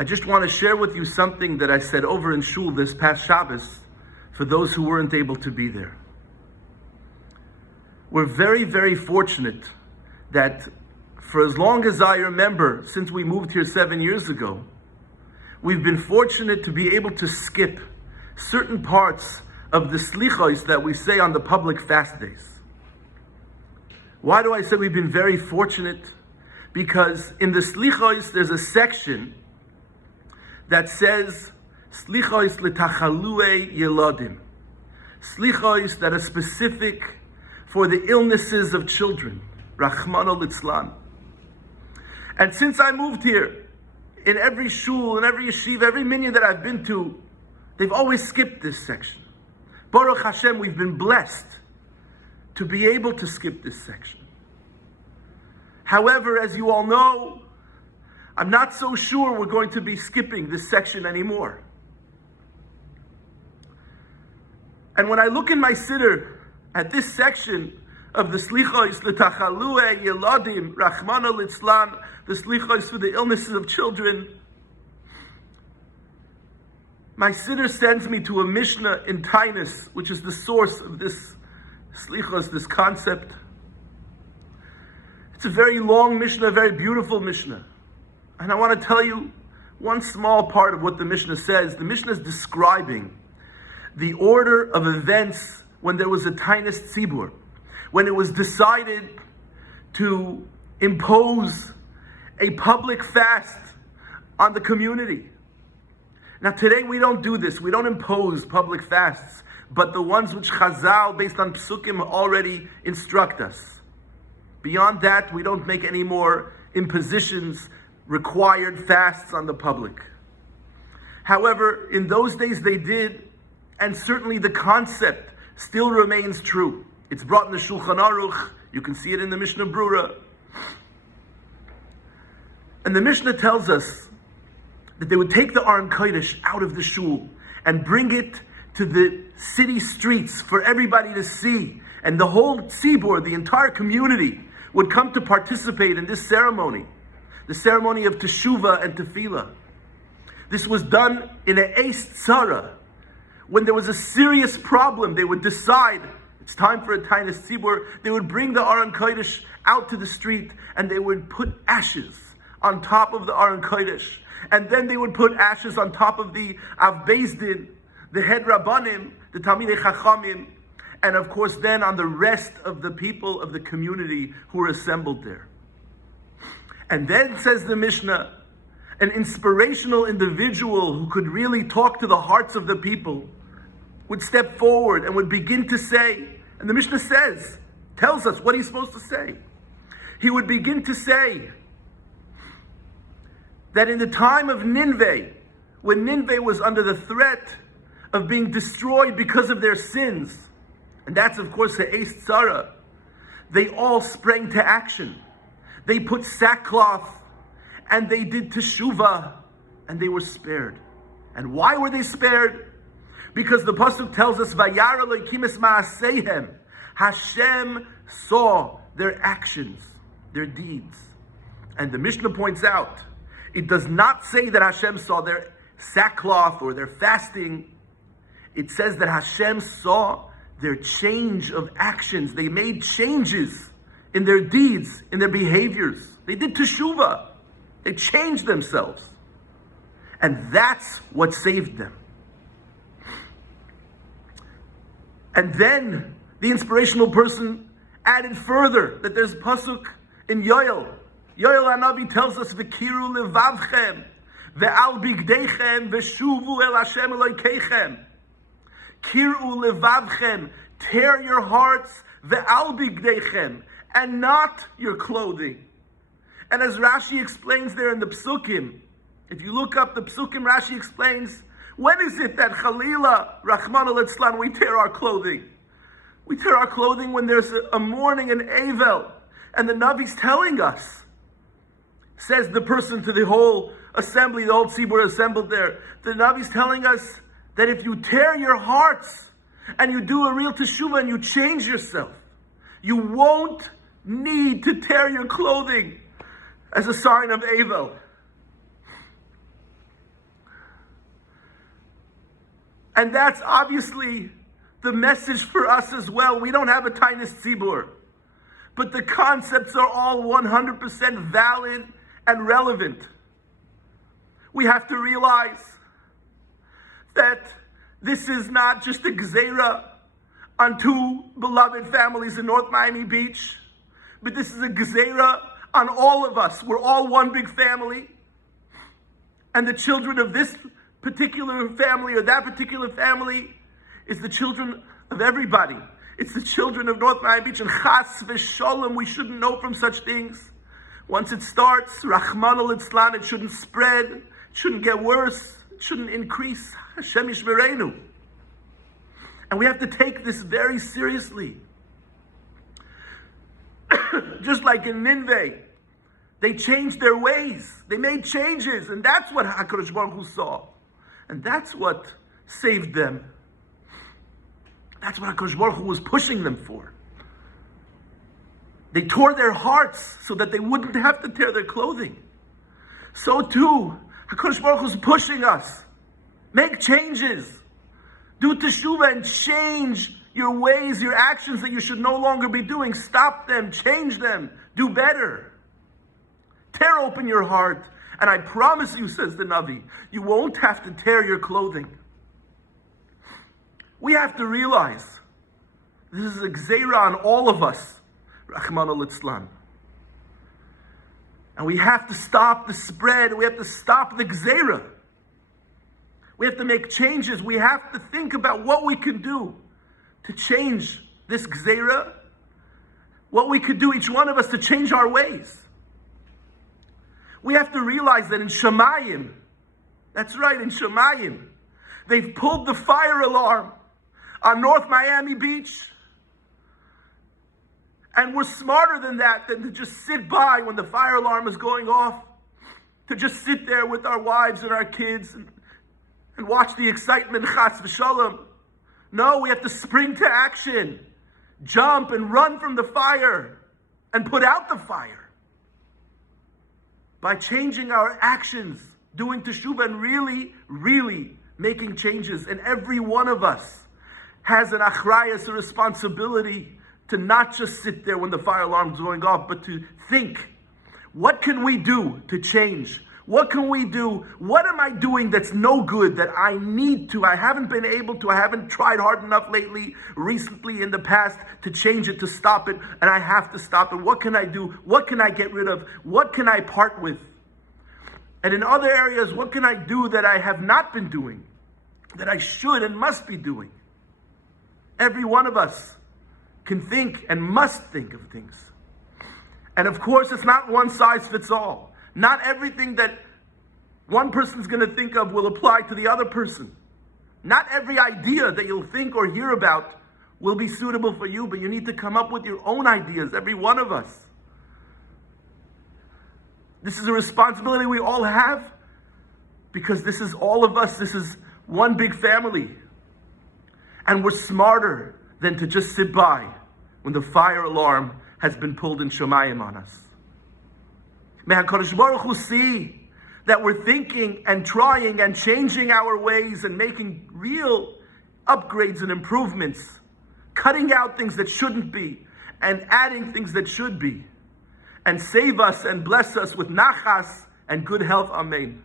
I just want to share with you something that I said over in Shul this past Shabbos for those who weren't able to be there. We're very, very fortunate that for as long as I remember, since we moved here 7 years ago, we've been fortunate to be able to skip certain parts of the slichos that we say on the public fast days. Why do I say we've been very fortunate? Because in the slichos there's a section that says slichos letachalue yeladim, slichos that are specific for the illnesses of children, Rachmana litzlan. And since I moved here, in every shul, in every yeshiva, every minyan that I've been to, they've always skipped this section. Baruch Hashem, we've been blessed to be able to skip this section. However, as you all know, I'm not so sure we're going to be skipping this section anymore. And when I look in my siddur at this section of the slichos letachalue yeladim, Rachmana litzlan, the slichos for the illnesses of children, my siddur sends me to a Mishnah in Tainus, which is the source of this slichos, this concept. It's a very long Mishnah, a very beautiful Mishnah. And I want to tell you one small part of what the Mishnah says. The Mishnah is describing the order of events when there was a Tainus Tzibur, when it was decided to impose a public fast on the community. Now today we don't do this. We don't impose public fasts, but the ones which Chazal, based on Psukim, already instruct us. Beyond that, we don't make any more impositions, required fasts on the public. However, in those days they did, and certainly the concept still remains true. It's brought in the Shulchan Aruch. You can see it in the Mishnah Brura. And the Mishnah tells us that they would take the Aron Kodesh out of the shul and bring it to the city streets for everybody to see. And the whole tzibur, the entire community, would come to participate in this ceremony, the ceremony of teshuvah and tefillah. This was done in a eis tzara. When there was a serious problem, they would decide it's time for a Tainus Tzibur. They would bring the Aron Kodesh out to the street and they would put ashes on top of the Aron Kodesh. And then they would put ashes on top of the Av Beis Din, the head Rabbanim, the Talmidei Chachamim, and of course then on the rest of the people of the community who were assembled there. And then, says the Mishnah, an inspirational individual who could really talk to the hearts of the people would step forward and would begin to say, and the Mishnah tells us what he's supposed to say. He would begin to say that in the time of Nineveh, when Nineveh was under the threat of being destroyed because of their sins, and that's of course the eis tzara, they all sprang to action. They put sackcloth and they did teshuvah and they were spared. And why were they spared? Because the pasuk tells us, "Vayara Elokim es ma'aseihem." Hashem saw their actions, their deeds. And the Mishnah points out, it does not say that Hashem saw their sackcloth or their fasting. It says that Hashem saw their change of actions. They made changes in their deeds, in their behaviors. They did teshuvah. They changed themselves. And that's what saved them. And then the inspirational person added further that there's pasuk in Yoel. Yoel Hanavi tells us, "V'kiru levavchem, ve'al bigdeichem, v'shuvu el Hashem Elokeichem." Kiru levavchem, tear your hearts, ve'al bigdeichem, and not your clothing. And as Rashi explains there in the Psukim, if you look up the Psukim, Rashi explains, when is it that Chalila, Rachmana litzlan, we tear our clothing? We tear our clothing when there's a mourning, an Avel. And the Navi's telling us, says the person to the whole assembly, the whole tzibur assembled there, the Navi's telling us that if you tear your hearts and you do a real teshuvah and you change yourself, you won't need to tear your clothing as a sign of Avel. And that's obviously the message for us as well. We don't have a tainis tzibur, but the concepts are all 100% valid and relevant. We have to realize that this is not just a gzeira on two beloved families in North Miami Beach, but this is a gzeira on all of us. We're all one big family, and the children of this particular family or that particular family is the children of everybody. It's the children of North Miami Beach, and chas v'sholem, we shouldn't know from such things. Once it starts, Rahman al-Itzlan, it shouldn't spread, it shouldn't get worse, it shouldn't increase. Hashem yishmerenu. And we have to take this very seriously. Just like in Nineveh, they changed their ways. They made changes, and that's what HaKadosh Baruch Hu saw. And that's what saved them. That's what HaKadosh Baruch Hu was pushing them for. They tore their hearts so that they wouldn't have to tear their clothing. So too, HaKadosh Baruch Hu is pushing us. Make changes. Do teshuvah and change your ways, your actions that you should no longer be doing. Stop them, change them, do better. Tear open your heart, and I promise you, says the Navi, you won't have to tear your clothing. We have to realize this is a gzeira on all of us, Rahman al-Itzlan. And we have to stop the spread. We have to stop the gzeira. We have to make changes. We have to think about what we can do to change this gzeira. What we could do, each one of us, to change our ways. We have to realize that in Shemayim, that's right, in Shemayim, they've pulled the fire alarm on North Miami Beach. And we're smarter than that, than to just sit by when the fire alarm is going off, to just sit there with our wives and our kids and watch the excitement, chas v'shalom. No, we have to spring to action, jump and run from the fire and put out the fire. By changing our actions, doing teshuvah, and really making changes. And every one of us has an achrayas, a responsibility to not just sit there when the fire alarm is going off, but to think, what can we do to change? What can we do? What am I doing that's no good, that I need to? I haven't been able to. I haven't tried hard enough lately, recently, in the past, to change it, to stop it, and I have to stop it. What can I do? What can I get rid of? What can I part with? And in other areas, what can I do that I have not been doing, that I should and must be doing? Every one of us can think and must think of things. And of course, it's not one size fits all. Not everything that one person's going to think of will apply to the other person. Not every idea that you'll think or hear about will be suitable for you, but you need to come up with your own ideas, every one of us. This is a responsibility we all have, because this is all of us. This is one big family. And we're smarter than to just sit by when the fire alarm has been pulled in Shemayim on us. May HaKadosh Baruch Hu see that we're thinking and trying and changing our ways and making real upgrades and improvements, cutting out things that shouldn't be and adding things that should be, and save us and bless us with nachas and good health. Amen.